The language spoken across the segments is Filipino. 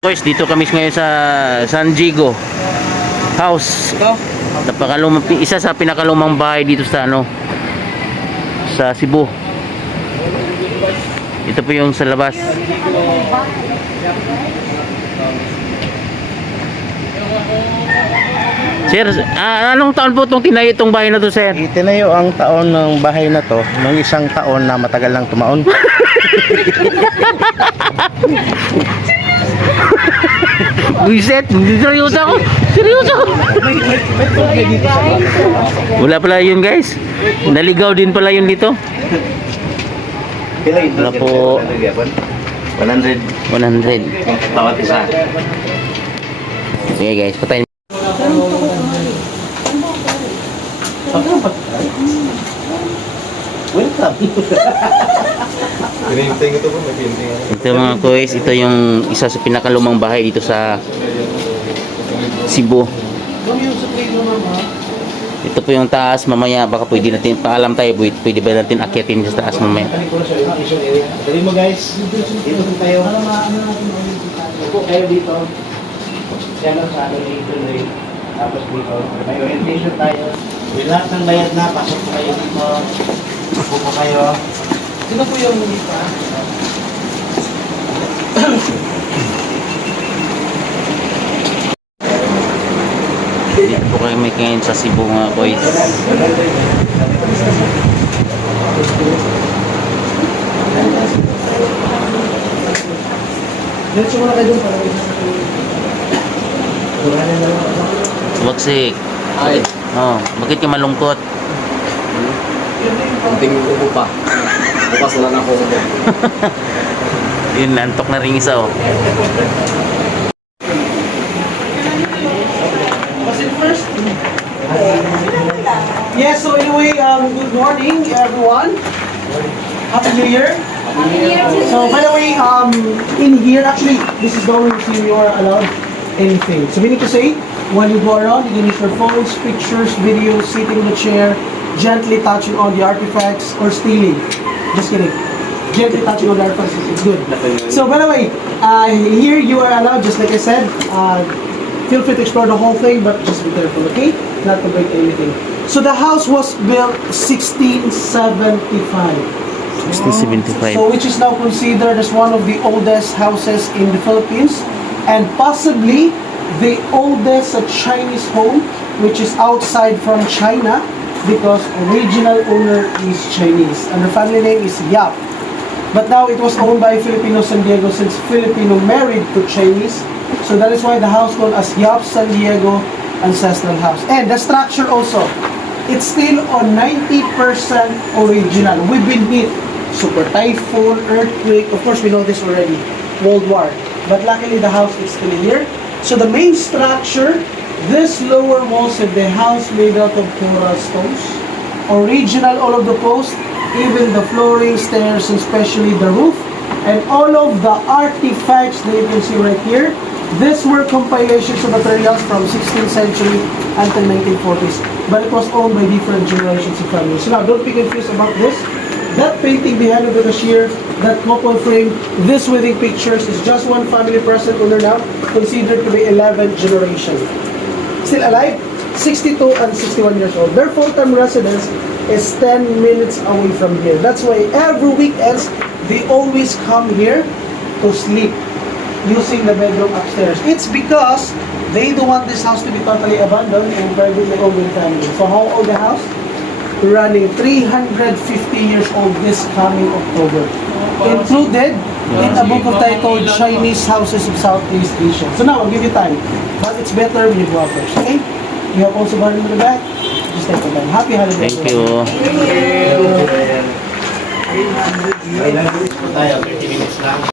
Guys, dito kami ngayon sa San Diego House. Napakalumang, isa sa pinakalumang bahay dito sa sa Cebu. Ito po yung sa labas. Sir, anong taon po itong tinayo itong bahay na to, sir? Itinayo ang taon ng bahay na to ng isang taon na matagal lang tumaon. Buiset, seryoso ako. Seryoso ako. Wala pala yun, guys. Naligaw din pala yun dito. Wala po. 100. 100. Bawat isa. Sige guys, patayin. Welcome. Pinintay ito po, may pinintay. Ito mga kuys, ito yung isa sa pinakalumang bahay dito sa Cebu. Ito po yung taas, mamaya baka pwede natin, paalam tayo, pwede ba natin akyatin sa taas mamaya. Dali mo guys. Dito po tayo. Upo kayo dito. Yan ang sa dito. Tapos dito. May orientation tayo. With lahat ng bayad na, pasok po kayo dito. Upo po kayo. Sino po yung hindi pa? Dito po kami ngayon sa Cebu mga boys. Diretso muna kayo doon para Wagsik. Oh, bakit ka malungkot? Kunting upo pa. Bukas wala na ako upo. Yun, nantok na rin isa oh. Yes, so anyway, good morning everyone. Happy New Year. So by the way, in here, actually, this is the only room you are allowed anything. So we need to say, when you go around, you can use your phones, pictures, videos, sitting in the chair, gently touching on the artifacts, or stealing. Just kidding. Gently touching on the artifacts, it's good. So by the way, here you are allowed, just like I said, feel free to explore the whole thing, but just be careful, okay? Not to break anything. So the house was built 1675. 1675. So which is now considered as one of the oldest houses in the Philippines, and possibly the oldest Chinese home, which is outside from China, because original owner is Chinese and the family name is Yap. But now it was owned by Filipino San Diego, since Filipino married to Chinese. So that is why the house called as Yap San Diego Ancestral House. And the structure also, it's still on 90% original. We've been hit. Super typhoon, earthquake, of course we know this already, World War. But luckily the house is still here. So the main structure, this lower walls of the house made out of coral stones. Original, all of the posts, even the flooring, stairs, and especially the roof. And all of the artifacts that you can see right here, these were compilations of materials from 16th century until 1940s. But it was owned by different generations of families. So now, don't be confused about this. That painting behind the cashier, that couple frame, this wedding pictures is just one family present owner now, considered to be 11th generation. Still alive, 62 and 61 years old. Their full-time residence is 10 minutes away from here. That's why every weekends, they always come here to sleep using the bedroom upstairs. It's because they don't want this house to be totally abandoned and privately owned by the family. So how old the house? Running 350 years old this coming October. Included in a book of titled Chinese Houses of Southeast Asia. So now I'll give you time, but it's better when you go out first, okay? You have also garden in the back. Just take the time. Happy holidays. Thank you. Tayo, 30 minutes lang.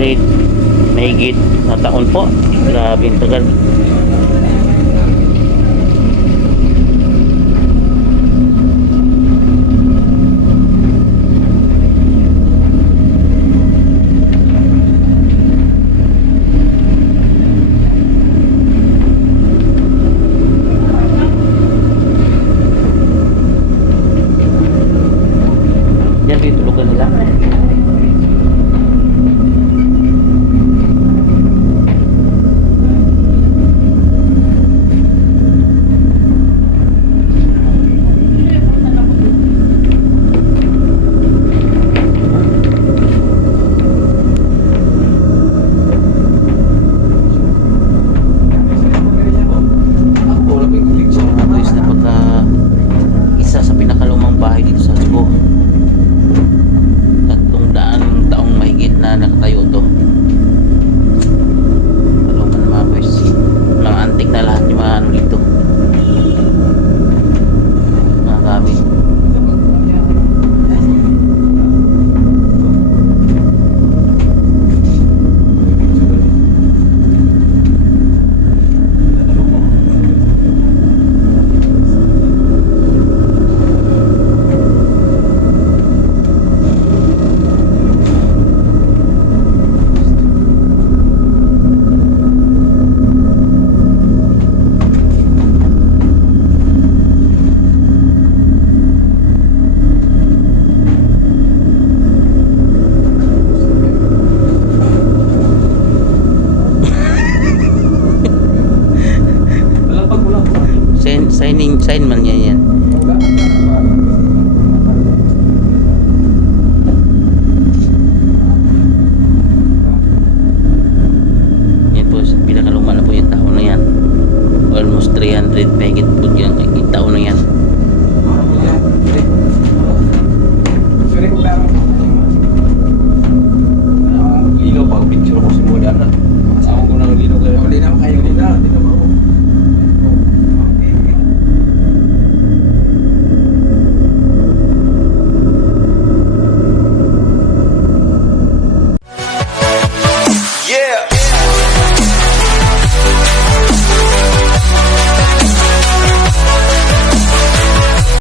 mahigit na taon po. Grabe ang tagal. Yan yung tulugan nila. Guys, napaka isa sa pinakalumang bahay dito sa Cebu. 300 taong mahigit na nakatayo to. Kalungan mga guys. Mga antik na lahat yung mga ano dito. Mga gamit. Sign man yan yan.